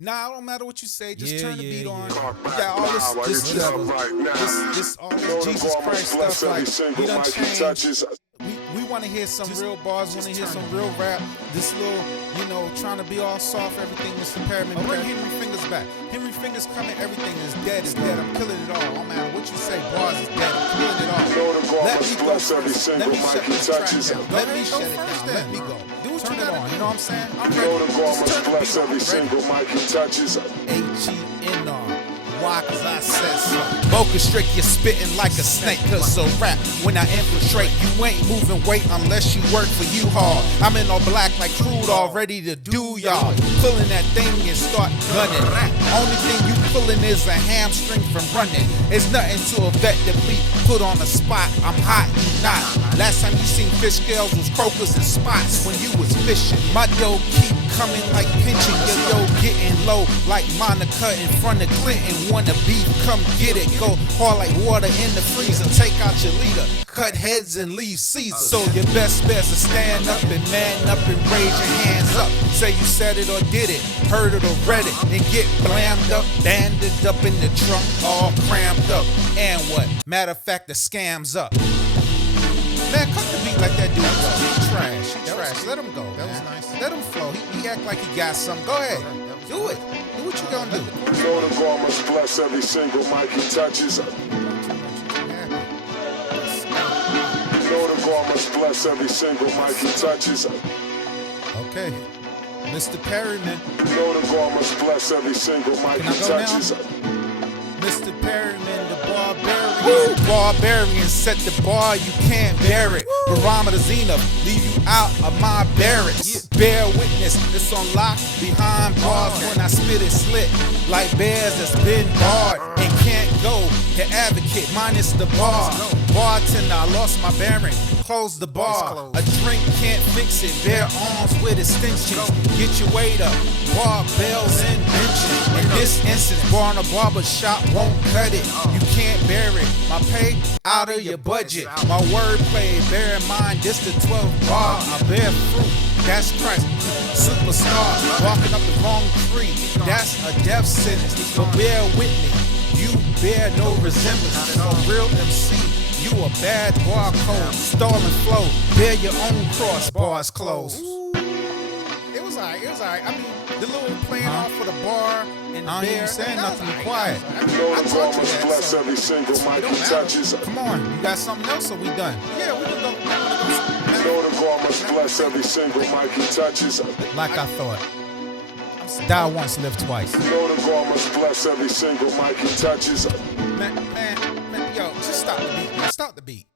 Nah, it don't matter what you say. Just turn the beat on. Yeah. You got all this all this Jesus Christ stuff. Like, he done changed. We want to hear some real bars. Want to hear some real rap. This little, trying to be all soft. Everything, Mr.Perryman. Bring Henry Fingaz back. Henry Fingaz coming. Everything is dead. It's dead. I'm killing it all. No matter what you say, bars is dead. I'm killing it all. Let me go first. Let me shut this track down. Let me shut it down. Let me go. Do what you gotta do. You know what I'm saying? I'm ready. Just turn the beat on. I'm ready. MEcheon. Why? Cause I said so. Boca strict, you're spitting like a snake. Cause so rap, when I infiltrate, you ain't moving weight unless you work for you hard. I'm in all black like crude, all ready to do y'all. Pulling that thing and start gunning. Only thing you pulling is a hamstring from running. It's nothing to a vet to be put on the spot. I'm hot, you not. Last time you seen fish scales was croakers and spots when you was fishing. My dough keep coming like pinching. Your dough getting low like Monica in front of Clinton. Wanna beef, come get it. Go hard like water in the freezer. Take out your leader, cut heads and leave Caesar. So your best bet is to stand up and man up and raise your hands up. Say you said it or did it, heard it or read it, and get blammed up, banded up in the trunk, all crammed up. And what? Matter of fact, the scam's up. Man, cut the beat like that dude. He trash. He trash. Let him go. That was nice. Let him flow. He act like he got something. Go ahead. Do it. Do what you gonna do. Know the God must bless every single mic he touches. Know the God must bless every single mic he touches. Okay. Mr.Perryman. Know the God must bless every single mic he touches. Mr.Perryman, the barbarian. Woo! Barbarian, set the bar, you can't bear it. Barometer's enough, leave you out of my barracks. Bear witness, it's on lock behind bars. When I spit it slit, like bears that's been barred and can't go. The advocate, minus the bar. Bartender, I lost my bearing. Close the bar. A drink can't fix it. Bare arms with extensions. Get your weight up. Barbells and benches. In this instance, bar in a barber shop won't cut it. You can't bear it. My pay out of your budget. My wordplay, bear in mind, this the 12 bar. I bear fruit. That's Christ. Superstar. Walking up the wrong tree. That's a death sentence. But bear with me. You bear no resemblance. A real MC. You a bad barcode, stalling flow, bear your own cross, bars closed. It was alright. I mean, the little playing off for the bar and the bear. Saying nothing, be quiet. I taught you that. Bless every single mic he touches. Come on, you got something else or we done? Yeah, we can go. Know the God must bless every single mic he touches. Like I thought. Die once, live twice. Know the God must bless every single mic he touches. Man, yo, just stop the beat, man. Stop the beat.